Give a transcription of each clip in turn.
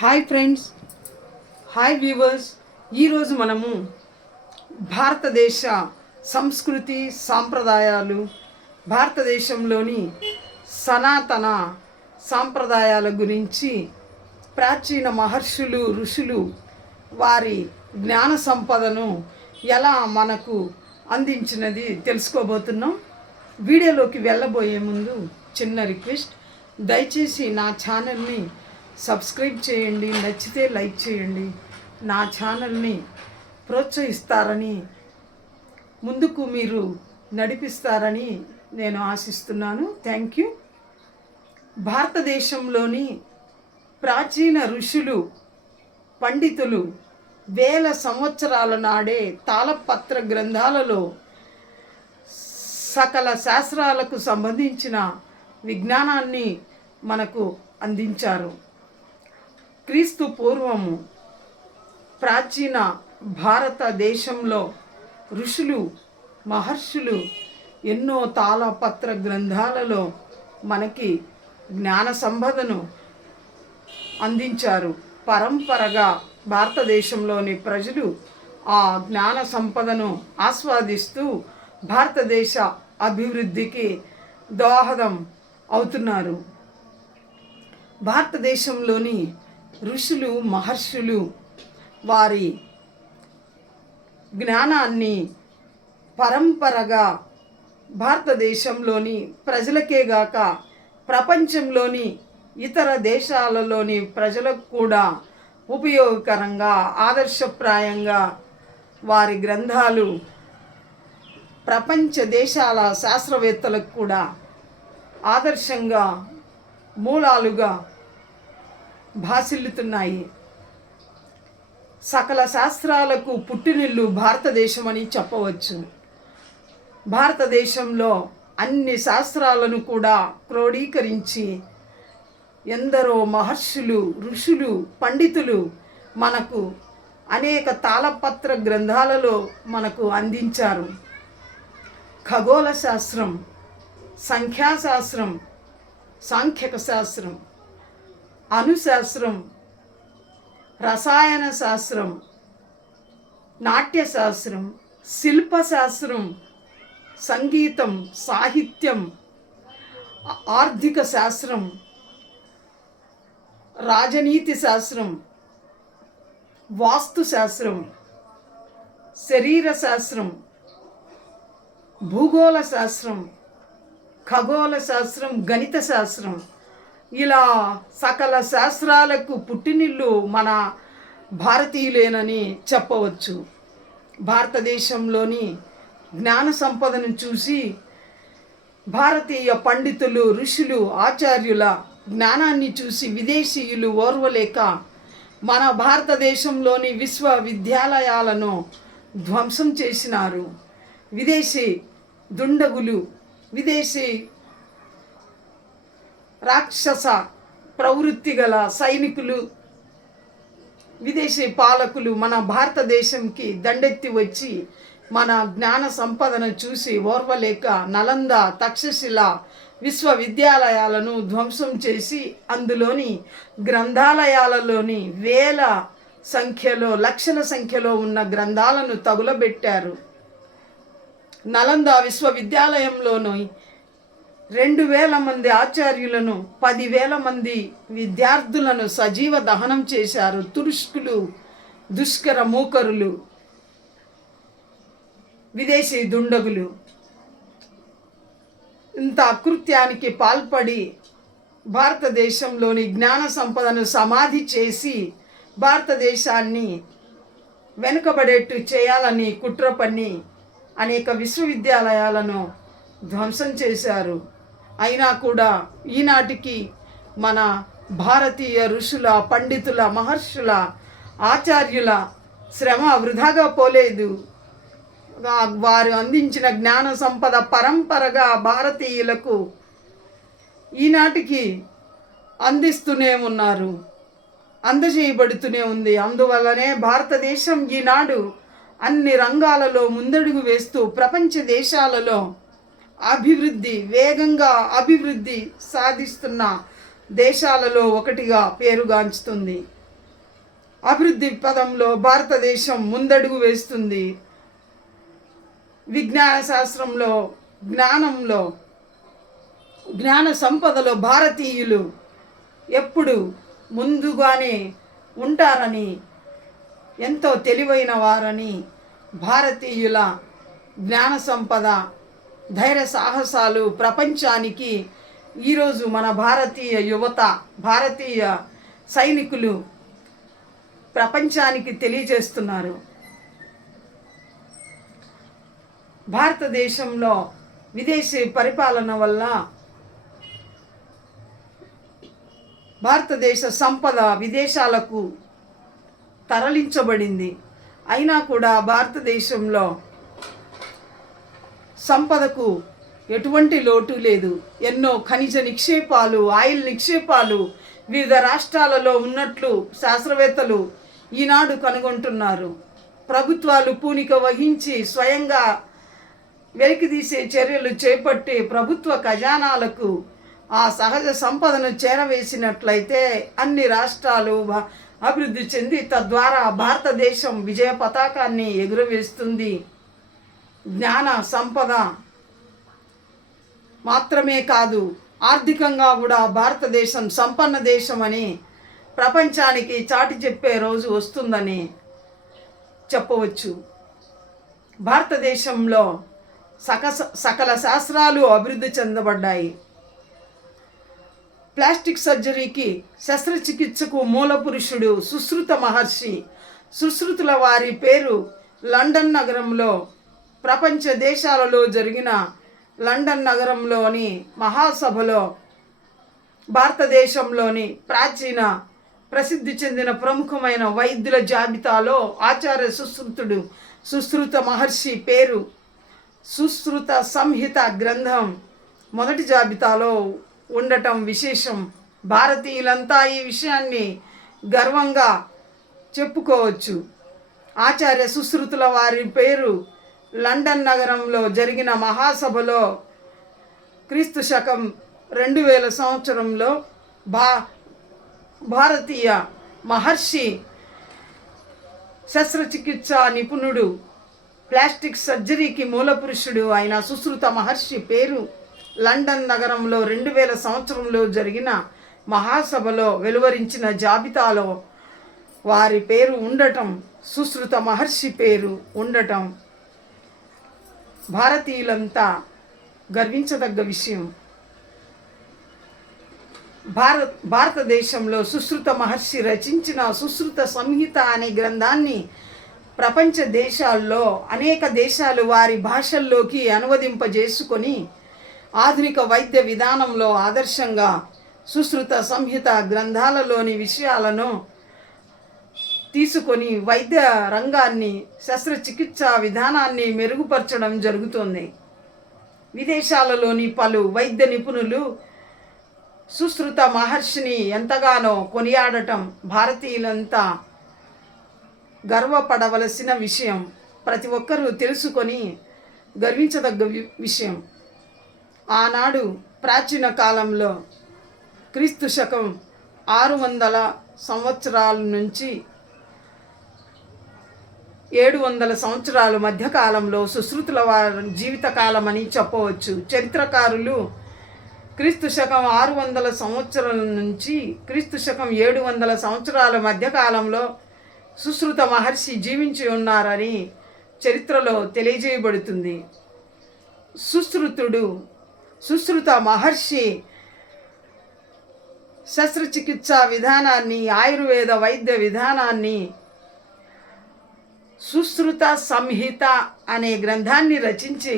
Hi friends, hi viewers. ఈరోజు మనము భారతదేశ సంస్కృతి సాంప్రదాయాలు, భారతదేశంలోని సనాతన సాంప్రదాయాల గురించి, ప్రాచీన మహర్షులు ఋషులు వారి జ్ఞాన సంపదను ఎలా మనకు అందించినది తెలుసుకోబోతున్నాం. వీడియోలోకి వెళ్ళబోయే ముందు చిన్న రిక్వెస్ట్, దయచేసి నా ఛానల్ని సబ్స్క్రైబ్ చేయండి, నచ్చితే లైక్ చేయండి. నా ఛానల్ని ప్రోత్సహిస్తారని, ముందుకు మీరు నడిపిస్తారని నేను ఆశిస్తున్నాను. Thank you. భారతదేశంలోని ప్రాచీన ఋషులు, పండితులు వేల సంవత్సరాల నాడే తాళపత్ర గ్రంథాలలో సకల శాస్త్రాలకు సంబంధించిన విజ్ఞానాన్ని మనకు అందించారు. క్రీస్తు పూర్వము ప్రాచీన భారతదేశంలో ఋషులు మహర్షులు ఎన్నో తాళపత్ర గ్రంథాలలో మనకి జ్ఞాన సంపదను అందించారు. పరంపరగా భారతదేశంలోని ప్రజలు ఆ జ్ఞాన సంపదను ఆస్వాదిస్తూ భారతదేశ అభివృద్ధికి దోహదం అవుతున్నారు. భారతదేశంలోని ఋషులు మహర్షులు వారి జ్ఞానాన్ని పరంపరగా భారతదేశంలోని ప్రజలకే గాక ప్రపంచంలోని ఇతర దేశాలలోని ప్రజలకు కూడా ఉపయోగకరంగా, ఆదర్శప్రాయంగా వారి గ్రంథాలు ప్రపంచ దేశాల శాస్త్రవేత్తలకు కూడా ఆదర్శంగా, మూలాలుగా భాసిల్లుతున్నాయి. సకల శాస్త్రాలకు పుట్టినిల్లు భారతదేశం అని చెప్పవచ్చు. భారతదేశంలో అన్ని శాస్త్రాలను కూడా క్రోడీకరించి ఎందరో మహర్షులు ఋషులు పండితులు మనకు అనేక తాళపత్ర గ్రంథాలలో మనకు అందించారు. ఖగోళ శాస్త్రం, సంఖ్యాశాస్త్రం, సాంఖ్యక శాస్త్రం, అణుశాస్త్రం, రసాయన శాస్త్రం, నాట్యశాస్త్రం, శిల్పశాస్త్రం, సంగీతం, సాహిత్యం, ఆర్థిక శాస్త్రం, రాజనీతి శాస్త్రం, వాస్తు శాస్త్రం, శరీర శాస్త్రం, భూగోళ శాస్త్రం, ఖగోళ శాస్త్రం, గణిత శాస్త్రం, ఇలా సకల శాస్త్రాలకు పుట్టినిల్లు మన భారతీయులేనని చెప్పవచ్చు. భారతదేశంలోని జ్ఞాన సంపదను చూసి భారతీయ పండితులు ఋషులు ఆచార్యుల జ్ఞానాన్ని చూసి విదేశీయులు ఓర్వలేక మన భారతదేశంలోని విశ్వవిద్యాలయాలను ధ్వంసం చేసినారు. విదేశీ దుండగులు, విదేశీ రాక్షస ప్రవృత్తి గల సైనికులు, విదేశీ పాలకులు మన భారతదేశంకి దండెత్తి వచ్చి మన జ్ఞాన సంపదను చూసి ఓర్వలేక నలంద, తక్షశిల విశ్వవిద్యాలయాలను ధ్వంసం చేసి అందులోని గ్రంథాలయాలలోని వేల సంఖ్యలో, లక్షల సంఖ్యలో ఉన్న గ్రంథాలను తగులబెట్టారు. నలంద విశ్వవిద్యాలయంలోని 2000 మంది ఆచార్యులను, 10,000 మంది విద్యార్థులను సజీవ దహనం చేశారు. తురుష్కులు, దుష్కర మూకరులు, విదేశీ దుండగులు ఇంత అకృత్యానికి పాల్పడి భారతదేశంలోని జ్ఞాన సంపదను సమాధి చేసి భారతదేశాన్ని వెనుకబడేట్టు చేయాలని కుట్ర పన్ని అనేక విశ్వవిద్యాలయాలను ధ్వంసం చేశారు. అయినా కూడా ఈనాటికి మన భారతీయ ఋషుల, పండితుల, మహర్షుల, ఆచార్యుల శ్రమ వృధాగా పోలేదు. వారు అందించిన జ్ఞాన సంపద పరంపరగా భారతీయులకు ఈనాటికి అందిస్తూనే ఉన్నారు, అందజేయబడుతూనే ఉంది. అందువల్లనే భారతదేశం ఈనాడు అన్ని రంగాలలో ముందడుగు వేస్తూ ప్రపంచ దేశాలలో వేగంగా అభివృద్ధి సాధిస్తున్న దేశాలలో ఒకటిగా పేరుగాంచుతుంది. అభివృద్ధి పదంలో భారతదేశం ముందడుగు వేస్తుంది. విజ్ఞాన శాస్త్రంలో, జ్ఞానంలో, జ్ఞాన సంపదలో భారతీయులు ఎప్పుడు ముందుగానే ఉంటారని, ఎంతో తెలివైన వారని, భారతీయుల జ్ఞాన సంపద, ధైర్య సాహసాలు ప్రపంచానికి ఈరోజు మన భారతీయ యువత, భారతీయ సైనికులు ప్రపంచానికి తెలియజేస్తున్నారు. భారతదేశంలో విదేశీ పరిపాలన వల్ల భారతదేశ సంపద విదేశాలకు తరలించబడింది. అయినా కూడా భారతదేశంలో సంపదకు ఎటువంటి లోటు లేదు. ఎన్నో ఖనిజ నిక్షేపాలు, ఆయిల్ నిక్షేపాలు వివిధ రాష్ట్రాలలో ఉన్నట్లు శాస్త్రవేత్తలు ఈనాడు కనుగొంటున్నారు. ప్రభుత్వాలు పూనిక వహించి స్వయంగా వెలికితీసే చర్యలు చేపట్టి ప్రభుత్వ ఖజానాలకు ఆ సహజ సంపదను చేరవేసినట్లయితే అన్ని రాష్ట్రాలు అభివృద్ధి చెంది తద్వారా భారతదేశం విజయ పతాకాన్ని ఎగురవేస్తుంది. జ్ఞాన సంపద మాత్రమే కాదు, ఆర్థికంగా కూడా భారతదేశం సంపన్న దేశం అని ప్రపంచానికి చాటి చెప్పే రోజు వస్తుందని చెప్పవచ్చు. భారతదేశంలో సకల శాస్త్రాలు అభివృద్ధి చెందబడ్డాయి. ప్లాస్టిక్ సర్జరీకి, శస్త్రచికిత్సకు మూల పురుషుడు సుశ్రుత మహర్షి. సుశ్రుతుల వారి పేరు లండన్ నగరంలో, ప్రపంచ దేశాలలో జరిగిన లండన్ నగరంలోని మహాసభలో భారతదేశంలోని ప్రాచీన ప్రసిద్ధి చెందిన ప్రముఖమైన వైద్యుల జాబితాలో ఆచార్య సుశ్రుత మహర్షి పేరు సుశ్రుత సంహిత గ్రంథం మొదటి జాబితాలో ఉండటం విశేషం. భారతీయులంతా ఈ విషయాన్ని గర్వంగా చెప్పుకోవచ్చు. ఆచార్య సుశ్రుతుల వారి పేరు లండన్ నగరంలో జరిగిన మహాసభలో క్రీస్తు శకం 2000 సంవత్సరంలో భారతీయ మహర్షి, శస్త్రచికిత్స నిపుణుడు, ప్లాస్టిక్ సర్జరీకి మూలపురుషుడు అయిన సుశ్రుత మహర్షి పేరు లండన్ నగరంలో 2000 సంవత్సరంలో జరిగిన మహాసభలో వెలువరించిన జాబితాలో వారి పేరు ఉండటం, సుశ్రుత మహర్షి పేరు ఉండటం భారతీయులంతా గర్వించదగ్గ విషయం. భారతదేశంలో సుశ్రుత మహర్షి రచించిన సుశ్రుత సంహిత అనే గ్రంథాన్ని ప్రపంచ దేశాల్లో అనేక దేశాలు వారి భాషల్లోకి అనువదింపజేసుకొని ఆధునిక వైద్య విధానంలో ఆదర్శంగా సుశ్రుత సంహిత గ్రంథాలలోని విషయాలను తీసుకొని వైద్య రంగాన్ని, శస్త్రచికిత్సా విధానాన్ని మెరుగుపరచడం జరుగుతుంది. విదేశాలలోని పలు వైద్య నిపుణులు సుశ్రుత మహర్షిని ఎంతగానో కొనియాడటం భారతీయులంతా గర్వపడవలసిన విషయం. ప్రతి ఒక్కరూ తెలుసుకొని గర్వించదగ్గ విషయం. ఆనాడు ప్రాచీన కాలంలో క్రీస్తు శకం 600 సంవత్సరాల నుంచి 700 సంవత్సరాల మధ్యకాలంలో సుశ్రుతుల వారి జీవితకాలం అని చెప్పవచ్చు. చరిత్రకారులు క్రీస్తు శకం 600 సంవత్సరాల నుంచి క్రీస్తు శకం 700 సంవత్సరాల మధ్యకాలంలో సుశ్రుత మహర్షి జీవించి ఉన్నారని చరిత్రలో తెలియజేయబడుతుంది. సుశ్రుత మహర్షి శస్త్రచికిత్సా విధానాన్ని, ఆయుర్వేద వైద్య విధానాన్ని సుశ్రుత సంహిత అనే గ్రంథాన్ని రచించి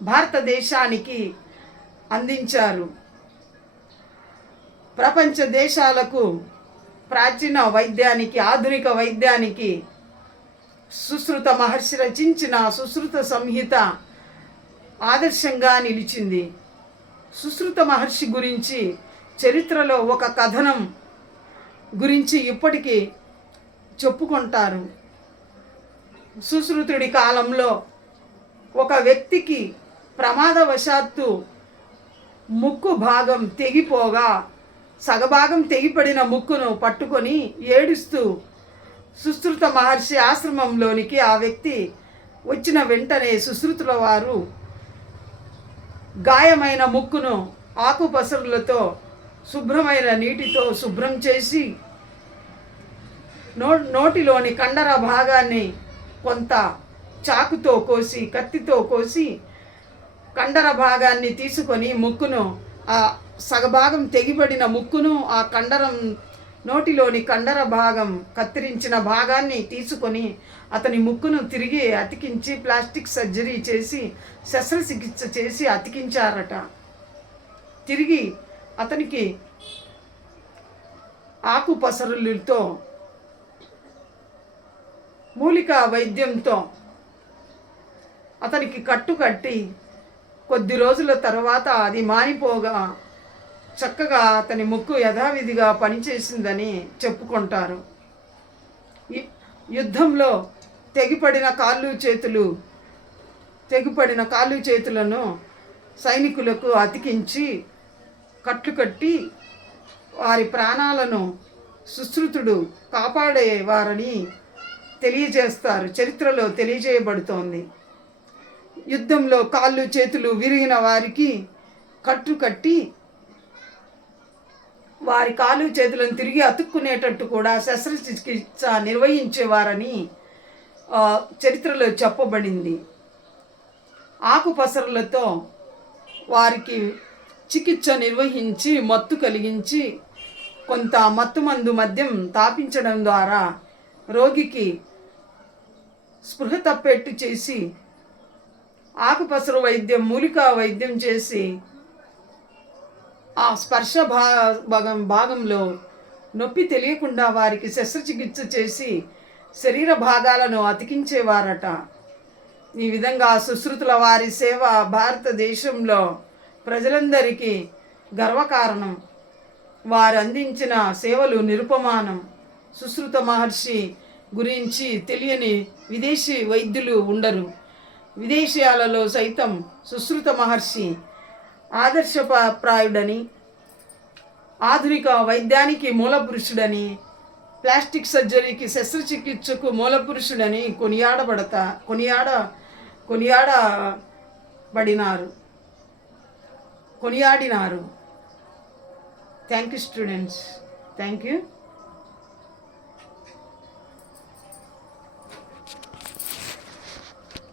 భారతదేశానికి అందించారు. ప్రపంచ దేశాలకు ప్రాచీన వైద్యానికి, ఆధునిక వైద్యానికి సుశ్రుత మహర్షి రచించిన సుశ్రుత సంహిత ఆదర్శంగా నిలిచింది. సుశ్రుత మహర్షి గురించి చరిత్రలో ఒక కథనం గురించి ఇప్పటికీ చెప్పుకుంటారు. సుశ్రుతుడి కాలంలో ఒక వ్యక్తికి ప్రమాదవశాత్తు ముక్కు భాగం తెగిపోగా సగభాగం తెగిపడిన ముక్కును పట్టుకొని ఏడుస్తూ సుశ్రుత మహర్షి ఆశ్రమంలోనికి ఆ వ్యక్తి వచ్చిన వెంటనే సుశ్రుతుల వారు గాయమైన ముక్కును ఆకుపసరులతో శుభ్రమైన నీటితో శుభ్రం చేసి నోటిలోని కండర భాగాన్ని కొంత చాకుతో కోసి కత్తితో కోసి కండర భాగాన్ని తీసుకొని ముక్కును ఆ సగభాగం తెగిపడిన ముక్కును ఆ కండరం నోటిలోని కండర భాగం కత్తిరించిన భాగాన్ని తీసుకొని అతని ముక్కును తిరిగి అతికించి ప్లాస్టిక్ సర్జరీ చేసి శస్త్రచికిత్స చేసి అతికించారట. తిరిగి అతనికి ఆకుపసరులతో మూలికా వైద్యంతో అతనికి కట్టుకట్టి కొద్ది రోజుల తర్వాత అది మానిపోగా చక్కగా అతని ముక్కు యథావిధిగా పనిచేసిందని చెప్పుకుంటారు. యుద్ధంలో తెగిపడిన కాళ్ళు చేతులను సైనికులకు అతికించి కట్టుకట్టి వారి ప్రాణాలను సుశ్రుతుడు కాపాడేవారని తెలియజేస్తారు, చరిత్రలో తెలియజేయబడుతోంది. యుద్ధంలో కాళ్ళు చేతులు విరిగిన వారికి కట్టుకట్టి వారి కాళ్ళు చేతులను తిరిగి అతుక్కునేటట్టు కూడా శస్త్రచికిత్స నిర్వహించేవారని చరిత్రలో చెప్పబడింది. ఆకుపసరులతో వారికి చికిత్స నిర్వహించి మత్తు కలిగించి కొంత మత్తుమందు మద్యం తాపించడం ద్వారా రోగికి స్పృహ తప్పేట్టు చేసి ఆకుపసరు వైద్యం మూలికా వైద్యం చేసి ఆ స్పర్శ భాగంలో నొప్పి తెలియకుండా వారికి శస్త్రచికిత్స చేసి శరీర భాగాలను అతికించేవారట. ఈ విధంగా సుశ్రుతుల వారి సేవ భారతదేశంలో ప్రజలందరికీ గర్వకారణం. వారు అందించిన సేవలు నిరుపమానం. సుశ్రుత మహర్షి గురించి తెలియని విదేశీ వైద్యులు ఉండరు. విదేశీయాలలో సైతం సుశ్రుత మహర్షి ఆదర్శప్రాయుడని, ఆధునిక వైద్యానికి మూలపురుషుడని, ప్లాస్టిక్ సర్జరీకి శస్త్రచికిత్సకు మూలపురుషుడని కొనియాడినారు. Thank you students. Thank you.